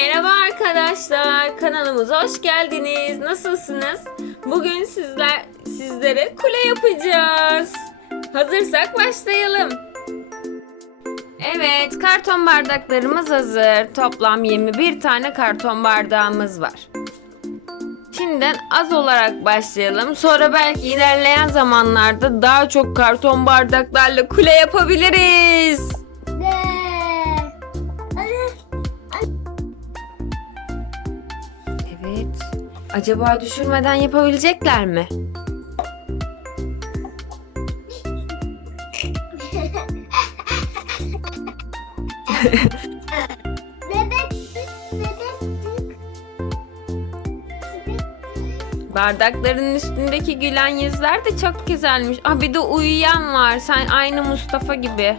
Merhaba arkadaşlar. Kanalımıza hoş geldiniz. Nasılsınız? Bugün sizler sizlere kule yapacağız. Hazırsak başlayalım. Evet, karton bardaklarımız hazır. Toplam 21 tane karton bardağımız var. Şimdiden az olarak başlayalım. Sonra belki ilerleyen zamanlarda daha çok karton bardaklarla kule yapabiliriz. Acaba düşürmeden yapabilecekler mi? Bardakların üstündeki gülen yüzler de çok güzelmiş. Ah bir de uyuyan var. Sen aynı Mustafa gibi.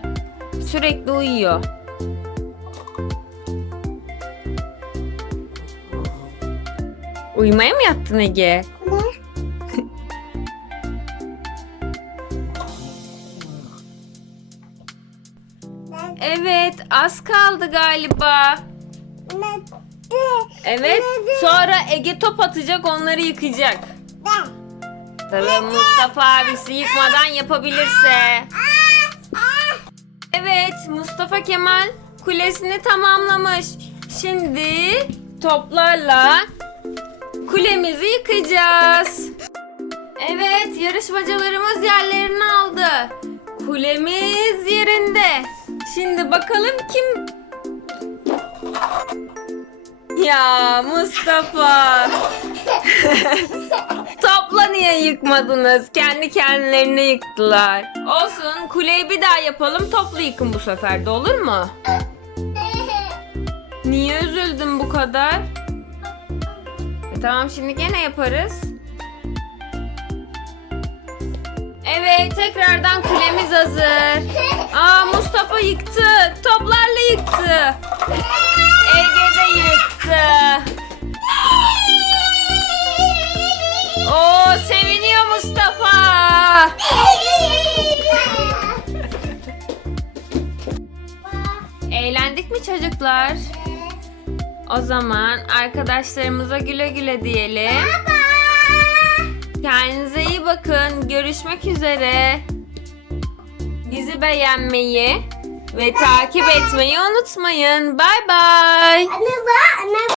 Sürekli uyuyor. Uyumaya mı yattın Ege? Evet, az kaldı galiba. Evet, sonra Ege top atacak, onları yıkacak. Tabii Mustafa abisi yıkmadan yapabilirse. Evet, Mustafa Kemal kulesini tamamlamış. Şimdi toplarla kulemizi yıkacağız. Evet, yarışmacılarımız yerlerini aldı. Kulemiz yerinde. Şimdi bakalım kim ya Mustafa. Topla niye yıkmadınız? Kendi kendilerine yıktılar. Olsun kuleyi bir daha yapalım toplu yıkın bu sefer de olur mu? Niye üzüldün bu kadar? Tamam şimdi gene yaparız. Evet tekrardan kulemiz hazır. Aa Mustafa yıktı. Toplarla yıktı. Ege de yıktı. Oo seviniyor Mustafa. Eğlendik mi çocuklar? O zaman arkadaşlarımıza güle güle diyelim. Kendinize iyi bakın. Görüşmek üzere. Bizi beğenmeyi ve takip etmeyi unutmayın. Bay bay. Anne anne